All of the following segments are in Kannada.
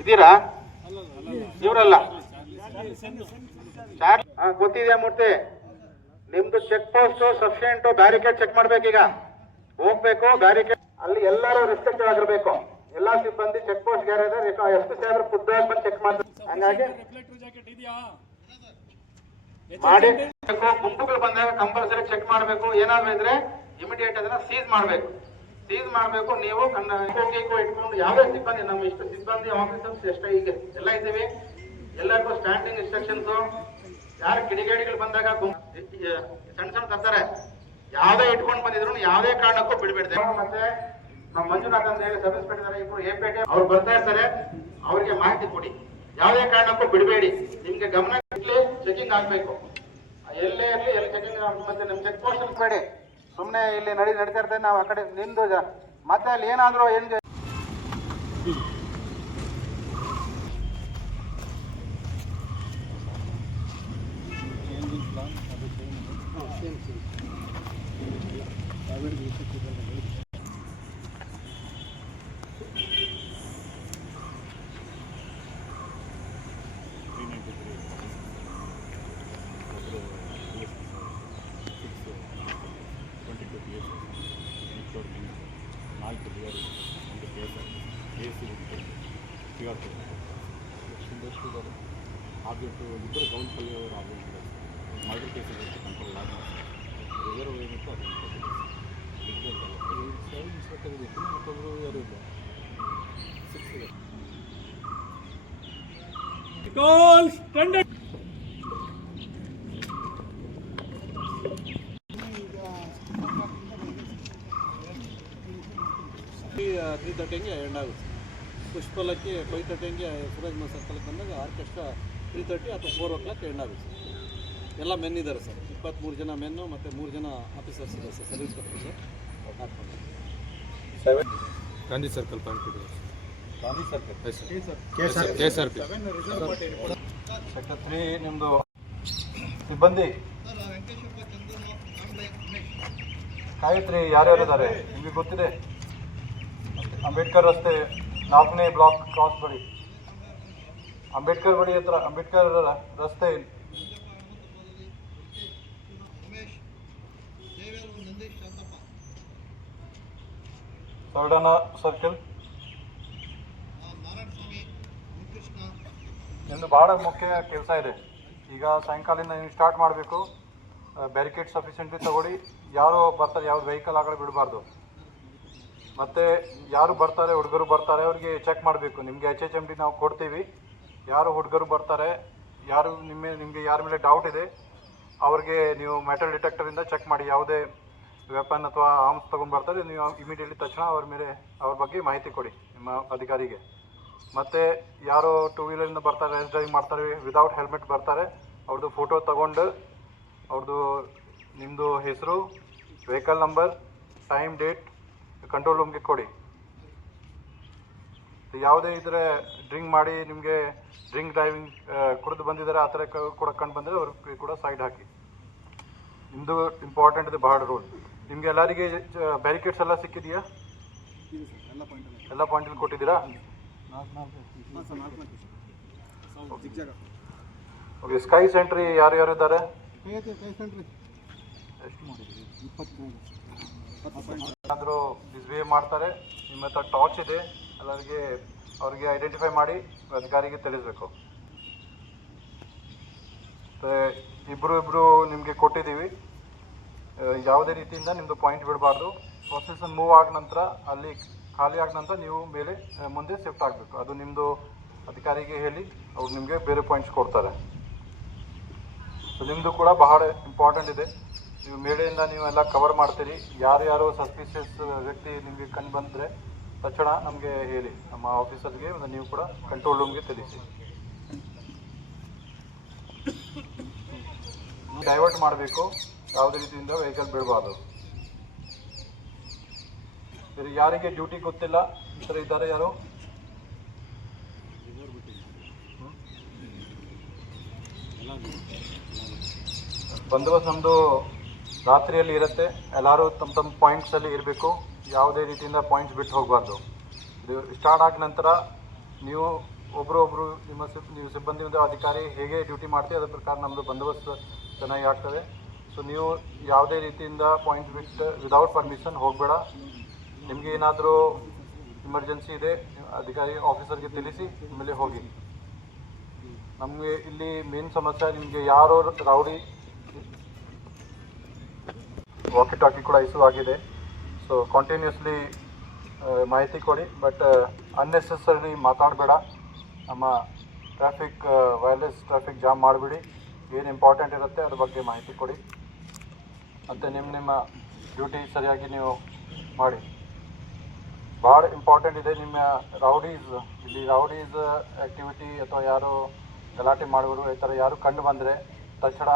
ಇದ್ದೀರಾ? ಇವರಲ್ಲ, ಗೊತ್ತಿದೆಯಾ ಮೂರ್ತಿ? ನಿಮ್ದು check post sufficient barricade check ಮಾಡ್ಬೇಕೀಗ. ಹೋಗ್ಬೇಕು ಬ್ಯಾರಿಕೇಡ್, ಅಲ್ಲಿ ಎಲ್ಲರೂ ರೆಸ್ಟ್ರಿಕ್ಟೆಡ್ ಆಗಿರ್ಬೇಕು. ಎಲ್ಲಾ ಸಿಬ್ಬಂದಿ ಚೆಕ್ ಪೋಸ್ಟ್ ಎಷ್ಟು ಸಾಹೇಬ್ರು ಖುದ್ದಾಗಿ ಬಂದು ಚೆಕ್ ಮಾಡ್ತಾರೆ. ಹಂಗಾಗಿ ಮಾಡಿ ಗುಂಪುಗಳು ಬಂದಾಗ ಕಂಪಲ್ಸರಿ ಚೆಕ್ ಮಾಡಬೇಕು. ಏನಾದ್ರು ಇದ್ರೆ ಇಮಿಡಿಯೇಟ್ ಅದನ್ನ ಸೀಸ್ ಮಾಡಬೇಕು. ನೀವು ಇಟ್ಕೊಂಡು ಯಾವುದೇ ಸಿಬ್ಬಂದಿ, ನಮ್ಮ ಇಷ್ಟು ಸಿಬ್ಬಂದಿ ಆಫೀಸರ್ಸ್ ಎಷ್ಟೇ ಈಗ ಎಲ್ಲ ಇದ್ದೀವಿ, ಎಲ್ಲರಿಗೂ ಸ್ಟ್ಯಾಂಡಿಂಗ್ ಇನ್ಸ್ಟ್ರಕ್ಷನ್ಸ್. ಯಾರು ಕಿಡಿಗೇಡಿಗಳು ಬಂದಾಗ ಸಣ್ಣ ತರ್ತಾರೆ, ಯಾವುದೇ ಇಟ್ಕೊಂಡು ಬಂದಿದ್ರು ಯಾವುದೇ ಕಾರಣಕ್ಕೂ ಬಿಡ್ಬಿಡ್ದೆ. ಮತ್ತೆ ನಮ್ಮ ಮಂಜುನಾಥ್ ಅಂತ ಹೇಳಿ ಸಬ್ ಇನ್ಸ್ಪೆಕ್ಟರ್ ಇಬ್ರು ಎಪೇಟೆ ಅವ್ರು ಬರ್ತಾ ಇರ್ತಾರೆ, ಅವರಿಗೆ ಮಾಹಿತಿ ಕೊಡಿ. ಯಾವುದೇ ಕಾರಣಕ್ಕೂ ಬಿಡಬೇಡಿ. ನಿಮ್ಗೆ ಗಮನ ಇಟ್ಲಿ ಚೆಕಿಂಗ್ ಆಗ್ಬೇಕು. ಎಲ್ಲೇ ಇರಲಿ ಎಲ್ಲಿ ಚೆಕಿಂಗ್. ಮತ್ತೆ ನಿಮ್ ಚೆಕ್ ಪೋಸ್ಟ್ ಬೇಡಿ, ಸುಮ್ಮನೆ ಇಲ್ಲಿ ನಡೀತಾ ಇರ್ತೇವೆ ನಾವು ಆ ಕಡೆ ನಿಂದು. ಮತ್ತೆ ಅಲ್ಲಿ ಏನಾದ್ರು ಆಬ್ಜೆಕ್ಟು ಇಬ್ಬರು ಗೌನ್ ಪಲ್ಲಿಯವರು ಆಬ್ಜೆಕ್ಟ್ ಮರ್ಡರ್ ಕೇಸಿಗೆ ಕಂಟ್ರೋಲ್ ಆಗಿ ರಿಸರ್ವ್ ಏನಿತ್ತು ಅದನ್ನು ಸಬ್ ಇನ್ಸ್ಪೆಕ್ಟರ್ ಇತ್ತು, ಮತ್ತೊಬ್ಬರು ಯಾರು ಇಲ್ಲ. 6 ಇದೆ. ತ್ರೀ 30 ಎಂಡ್ ಆಗುತ್ತೆ. ಪುಷ್ಪಲಕ್ಕೆ 5:30 ಸುರೇಶ್ ಸರ್ಕಲ್ಗೆ ಬಂದಾಗ ಆರ್ಕೆಸ್ಟ್ರಾ 3:30 ಅಥವಾ 4 o'clock ಎಂಡ್ ಆಗುತ್ತೆ. ಎಲ್ಲ ಮೆನ್ ಇದ್ದಾರೆ ಸರ್, 23 ಜನ ಮೆನ್ನು ಮತ್ತು 3 ಜನ ಆಫೀಸರ್ಸ್ ಇದ್ದಾರೆ ಸರ್. ಸರ್ವಿಸ್ ಕೊಡ್ತಾರೆ Gandhi circle point. Gandhi circle KSRP sector 3. ನಿಮ್ಮದು ಸಿಬ್ಬಂದಿ ಕಾಯತ್ರಿ ಯಾರ್ಯಾರಿದ್ದಾರೆ ನಿಮಗೆ ಗೊತ್ತಿದೆ? ಅಂಬೇಡ್ಕರ್ ರಸ್ತೆ 4ನೇ ಬ್ಲಾಕ್ ಕ್ರಾಸ್ ಬಳಿ, ಅಂಬೇಡ್ಕರ್ ಬಳಿ ಹತ್ರ, ಅಂಬೇಡ್ಕರ್ ರಸ್ತೆ ಸವಡನ ಸರ್ಕಲ್. ನಿಮ್ಮದು ಭಾಳ ಮುಖ್ಯ ಕೆಲಸ ಇದೆ. ಈಗ ಸಾಯಂಕಾಲದಿಂದ ನೀವು ಸ್ಟಾರ್ಟ್ ಮಾಡಬೇಕು. ಬ್ಯಾರಿಕೇಡ್ ಸಫಿಷಿಯೆಂಟ್ಲಿ ತಗೊಳ್ಳಿ. ಯಾರು ಬರ್ತಾರೆ, ಯಾವ್ದು ವೆಹಿಕಲ್ ಆಗಲಿ ಬಿಡಬಾರ್ದು. ಮತ್ತು ಯಾರು ಬರ್ತಾರೆ, ಹುಡುಗರು ಬರ್ತಾರೆ, ಅವ್ರಿಗೆ ಚೆಕ್ ಮಾಡಬೇಕು. ನಿಮಗೆ HHMD ನಾವು ಕೊಡ್ತೀವಿ. ಯಾರು ಹುಡುಗರು ಬರ್ತಾರೆ, ಯಾರು ನಿಮಗೆ ಯಾರ ಮೇಲೆ ಡೌಟ್ ಇದೆ ಅವ್ರಿಗೆ ನೀವು ಮೆಟಲ್ ಡಿಟೆಕ್ಟರಿಂದ ಚೆಕ್ ಮಾಡಿ. ಯಾವುದೇ ವೆಪನ್ ಅಥವಾ ಆರ್ಮ್ಸ್ ತೊಗೊಂಡು ಬರ್ತಾರೆ, ನೀವು ಇಮಿಡಿಯೇಟ್ಲಿ ತಕ್ಷಣ ಅವ್ರ ಬಗ್ಗೆ ಮಾಹಿತಿ ಕೊಡಿ ನಿಮ್ಮ ಅಧಿಕಾರಿಗೆ. ಮತ್ತು ಯಾರು 2 ವೀಲರಿಂದ ಬರ್ತಾರೆ, ರೇಸ್ ಡ್ರೈವ್ ಮಾಡ್ತಾರೆ, ವಿದೌಟ್ ಹೆಲ್ಮೆಟ್ ಬರ್ತಾರೆ, ಅವ್ರದ್ದು ಫೋಟೋ ತಗೊಂಡು ಅವ್ರದ್ದು ನಿಮ್ಮದು ಹೆಸರು, vehicle number, time, date control ರೂಮ್ಗೆ ಕೊಡಿ. ಯಾವುದೇ ಇದ್ರೆ ಡ್ರಿಂಕ್ ಮಾಡಿ ನಿಮಗೆ ಡ್ರಿಂಕ್ ಡ್ರೈವಿಂಗ್ ಕುಡಿದು ಬಂದಿದ್ದಾರೆ ಆ ಥರ ಕೂಡ ಕಂಡು ಬಂದರೆ ಅವ್ರಿಗೆ ಕೂಡ ಸೈಡ್ ಹಾಕಿ. ನಿಮ್ಮದು ಇಂಪಾರ್ಟೆಂಟ್ ಇದೆ ಭಾಳ ರೂಲ್. ನಿಮಗೆ ಎಲ್ಲರಿಗೆ ಬ್ಯಾರಿಕೇಡ್ಸ್ ಎಲ್ಲ ಸಿಕ್ಕಿದೆಯಾ? ಎಲ್ಲ ಪಾಯಿಂಟಲ್ಲಿ ಕೊಟ್ಟಿದ್ದೀರಾ? ಓಕೆ. ಸ್ಕೈ ಸೆಂಟ್ರಿ ಯಾರು ಇದ್ದಾರೆ? ಏನಾದರೂ ಮಿಸ್ಬಿಹೇವ್ ಮಾಡ್ತಾರೆ, ನಿಮ್ಮ ಹತ್ರ ಟಾರ್ಚ್ ಇದೆ, ಅವ್ರಿಗೆ ಐಡೆಂಟಿಫೈ ಮಾಡಿ ಅಧಿಕಾರಿಗೆ ತಿಳಿಸ್ಬೇಕು. ಇಬ್ಬರು ನಿಮಗೆ ಕೊಟ್ಟಿದ್ದೀವಿ. ಯಾವುದೇ ರೀತಿಯಿಂದ ನಿಮ್ಮದು ಪಾಯಿಂಟ್ ಬಿಡಬಾರ್ದು. ಪ್ರೊಸೆಸ್ ಮೂವ್ ಆದ ನಂತರ, ಅಲ್ಲಿ ಖಾಲಿ ಆದ ನಂತರ ನೀವು ಮುಂದೆ ಶಿಫ್ಟ್ ಆಗಬೇಕು. ಅದು ನಿಮ್ಮದು ಅಧಿಕಾರಿಗೆ ಹೇಳಿ ಅವ್ರು ನಿಮಗೆ ಬೇರೆ ಪಾಯಿಂಟ್ಸ್ ಕೊಡ್ತಾರೆ. ಸೊ ನಿಮ್ಮದು ಕೂಡ ಬಹಳ ಇಂಪಾರ್ಟೆಂಟ್ ಇದೆ. ನೀವು ಮೇಲೆಯಿಂದ ನೀವೆಲ್ಲ ಕವರ್ ಮಾಡ್ತೀರಿ. ಯಾರು ಸಸ್ಪಿಷಿಯಸ್ ವ್ಯಕ್ತಿ ನಿಮಗೆ ಕಂಡು ಬಂದರೆ ತಕ್ಷಣ ನಮಗೆ ಹೇಳಿ, ನಮ್ಮ ಆಫೀಸರ್ಗೆ ನೀವು ಕೂಡ ಕಂಟ್ರೋಲ್ ರೂಮ್ಗೆ ತಿಳಿಸಿ. ಡೈವರ್ಟ್ ಮಾಡಬೇಕು, ಯಾವುದೇ ರೀತಿಯಿಂದ ವೆಹಿಕಲ್ ಬಿಡಬಾರ್ದು. ಯಾರಿಗೆ ಡ್ಯೂಟಿ ಗೊತ್ತಿಲ್ಲ ಈ ಥರ ಇದ್ದಾರೆ ಯಾರು? ಬಂದೋಬಸ್ತ್ ನಮ್ಮದು ರಾತ್ರಿಯಲ್ಲಿ ಇರುತ್ತೆ. ಎಲ್ಲರೂ ತಮ್ಮ ಪಾಯಿಂಟ್ಸಲ್ಲಿ ಇರಬೇಕು. ಯಾವುದೇ ರೀತಿಯಿಂದ ಪಾಯಿಂಟ್ಸ್ ಬಿಟ್ಟು ಹೋಗಬಾರ್ದು. ಇದು ಸ್ಟಾರ್ಟ್ ಆದ ನಂತರ ನೀವು ಒಬ್ಬರೊಬ್ಬರು ನೀವು ಸಿಬ್ಬಂದಿ ಮತ್ತು ಅಧಿಕಾರಿ ಹೇಗೆ ಡ್ಯೂಟಿ ಮಾಡ್ತೀವಿ ಅದರ ಪ್ರಕಾರ ನಮ್ಮದು ಬಂದೋಬಸ್ತ್ ಚೆನ್ನಾಗಿ ಆಗ್ತದೆ. ಸೊ ನೀವು ಯಾವುದೇ ರೀತಿಯಿಂದ ಪಾಯಿಂಟ್ ಬಿಟ್ಟು ವಿದೌಟ್ ಪರ್ಮಿಷನ್ ಹೋಗಬೇಡ. ನಿಮಗೆ ಏನಾದರೂ ಇಮರ್ಜೆನ್ಸಿ ಇದೆ ಅಧಿಕಾರಿ ಆಫೀಸರ್ಗೆ ತಿಳಿಸಿ ಆಮೇಲೆ ಹೋಗಿ. ನಮಗೆ ಇಲ್ಲಿ ಮೇನ್ ಸಮಸ್ಯೆ ನಿಮಗೆ ಯಾರೋ ರೌಡಿ ವಾಕಿ ಟಾಕಿ ಕೂಡ ಇಶ್ಯೂ ಆಗಿದೆ. ಸೊ ಕಂಟಿನ್ಯೂಸ್ಲಿ ಮಾಹಿತಿ ಕೊಡಿ, ಬಟ್ ಅನ್ನೆಸೆಸರಿ ಮಾತಾಡಬೇಡ. ನಮ್ಮ ಟ್ರಾಫಿಕ್ ಟ್ರಾಫಿಕ್ ಜಾಮ್ ಮಾಡಿಬಿಡಿ. ಏನು ಇಂಪಾರ್ಟೆಂಟ್ ಇರುತ್ತೆ ಅದ್ರ ಬಗ್ಗೆ ಮಾಹಿತಿ ಕೊಡಿ ಮತ್ತು ನಿಮ್ಮ ಡ್ಯೂಟಿ ಸರಿಯಾಗಿ ನೀವು ಮಾಡಿ. ಭಾಳ ಇಂಪಾರ್ಟೆಂಟ್ ಇದೆ. ನಿಮ್ಮ ಇಲ್ಲಿ ರೌಡೀಸ್ ಆ್ಯಕ್ಟಿವಿಟಿ ಅಥವಾ ಯಾರು ಗಲಾಟೆ ಮಾಡುವರು ಈ ಥರ ಯಾರು ಕಂಡು ಬಂದರೆ ತಕ್ಷಣ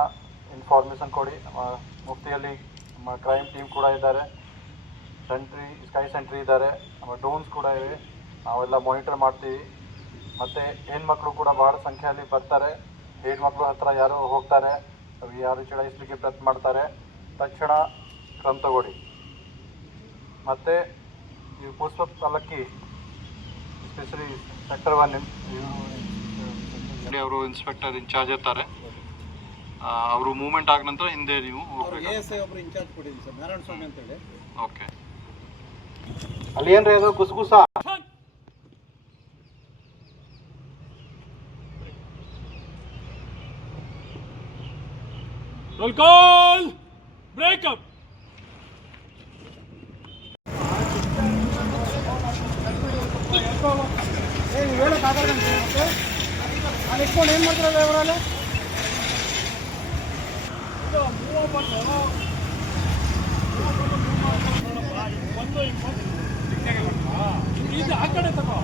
ಇನ್ಫಾರ್ಮೇಷನ್ ಕೊಡಿ. ಮುಫ್ತಿಯಲ್ಲಿ ನಮ್ಮ ಕ್ರೈಮ್ ಟೀಮ್ ಕೂಡ ಇದ್ದಾರೆ, ಸ್ಕೈ ಸೆಂಟ್ರಿ ಇದ್ದಾರೆ, ನಮ್ಮ ಡ್ರೋನ್ಸ್ ಕೂಡ ಇವೆ. ನಾವೆಲ್ಲ ಮಾನಿಟರ್ ಮಾಡ್ತೀವಿ. ಮತ್ತು ಹೆಣ್ಮಕ್ಳು ಕೂಡ ಭಾಳ ಸಂಖ್ಯೆಯಲ್ಲಿ ಬರ್ತಾರೆ. ಹೆಣ್ಮಕ್ಳು ಹತ್ರ ಯಾರು ಹೋಗ್ತಾರೆ, ಯಾರು ಚಡಾಯಿಸಲಿಕ್ಕೆ ಪ್ರಯತ್ನ ಮಾಡ್ತಾರೆ, ತಕ್ಷಣ ಕ್ರಮ ತಗೊಳ್ಳಿ. ಮತ್ತು ಈ ಪುಷ್ಪ ಪಲ್ಲಕ್ಕಿ ಎಸ್ಪೆಷಲಿ ಸೆಕ್ಟರ್ 1 ಅವರು ಇನ್ಸ್ಪೆಕ್ಟರ್ ಇನ್ಚಾರ್ಜ್ ಇರ್ತಾರೆ. ಅವರು ಮೂವ್ಮೆಂಟ್ ಆದ ನಂತರ ಹಿಂದೆ ನೀವು ಓಕೆ. ಅಲ್ಲಿ ಏನ್ರಿ ಅದು ಗುಸಗುಸ Roll call! Break up! ಏನು ಮಾಡ್ತಾರೆ ಅವರಲ್ಲಿ ಇದು ಆ ಕಡೆ ತಗೋ.